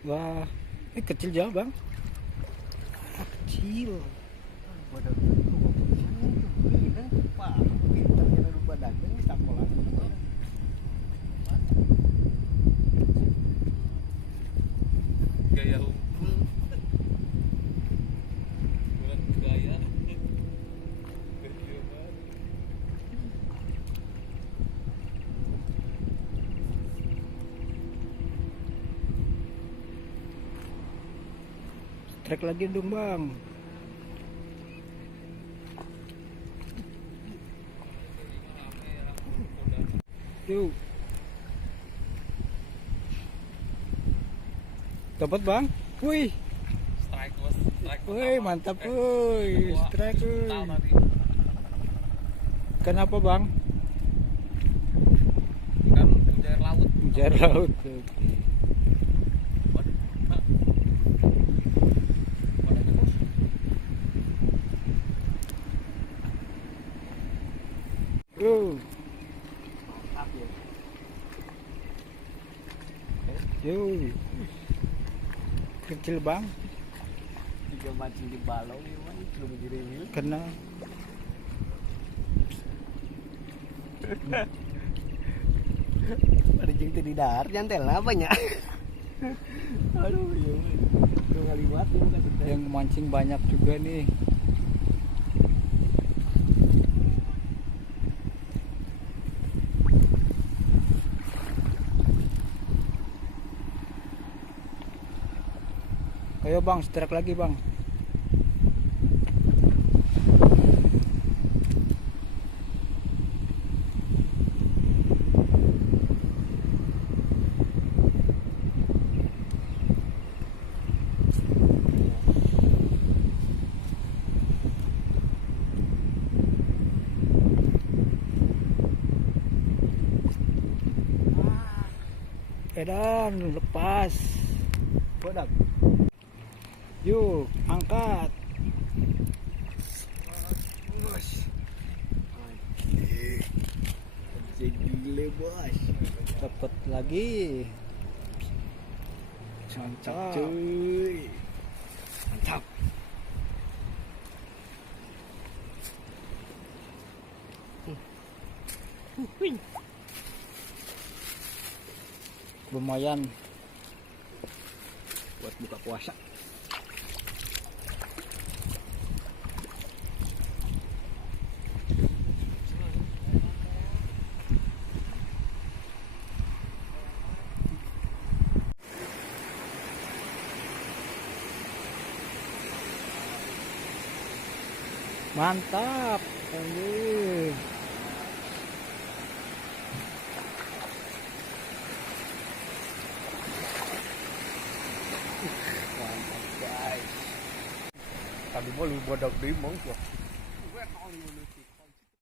Wah, ini kecil jauh bang. Ah, kecil. Badak itu ini kan pak, kita kena badannya ini sakola. Gaya hukum bulan gaya Trek lagi dong bang. Yuk. Dapat bang. Wih. strike bos, strike Wih, mantap wih. Strike wih. tahu tadi Kenapa bang? kan mujair laut. Mujair laut. Oke. Waduh. Nah. Waduh, bos. Mantap ya. Yuk. Kecil bang. Juga mancing di balau nih, man. Belum direview. Kena. Ada jeng di dahar nyantel apa nya? Aduh, iya. Udah ngaliwat ya bukan sedang. Yang mancing banyak juga nih. Ayo bang, strike lagi bang. Edan, lepas. Badak. Yuk, angkat. Anjing gile, bos. Dapat lagi. Mantap, Mantap. cuy. Mantap. Lumayan. Buat buka puasa. Mantap. Ayo. Mantap, guys. Tadi mau lu badak di mong gua. Gue kali lu.